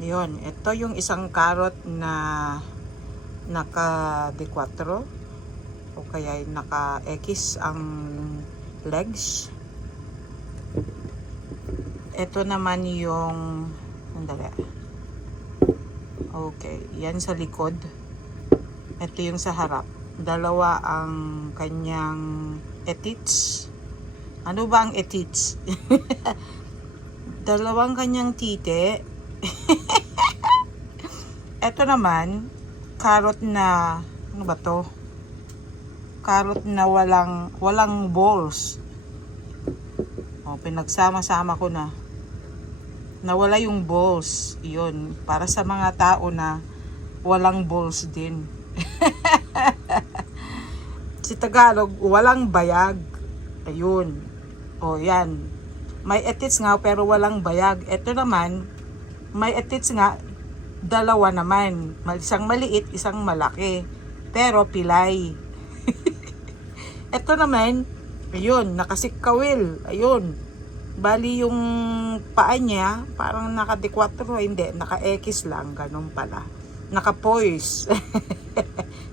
Yun, ito yung isang carrot na naka D4 o kaya naka X ang legs. Ito naman yung sandali. Okay, yan sa likod. Ito yung sa harap. Dalawa ang kanyang etits. Ano ba ang etits? Dalawang kanyang tite. Ito naman, carrot na, ano ba to? Carrot na walang balls. O, pinagsama-sama ko na. Nawala yung balls. Yun, para sa mga tao na walang balls din. Si Tagalog, walang bayag. Ayun. O, yan. May etits nga pero walang bayag. Ito naman, may etits nga, dalawa naman. Isang maliit, isang malaki. Pero pilay. Ito naman, ayun, nakasikawil. Ayun. Bali yung paa niya, parang naka-D4, hindi, naka-X lang, ganun pala. Naka-poise.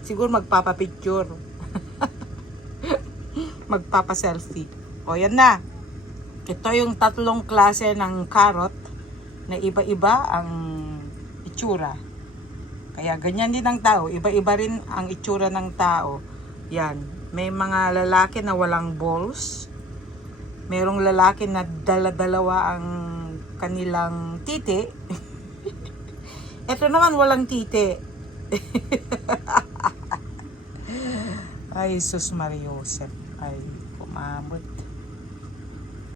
Siguro magpapapicture. Magpapa-selfie. O, yan na. Ito yung tatlong klase ng carrot na iba-iba ang itsura. Kaya ganyan din ang tao. Iba-iba rin ang itsura ng tao. Yan. May mga lalaki na walang balls. Merong lalaki na dala-dalawa ang kanilang titi. Ito naman walang titi. Ay, sus Mariosep. Ay, kumamot.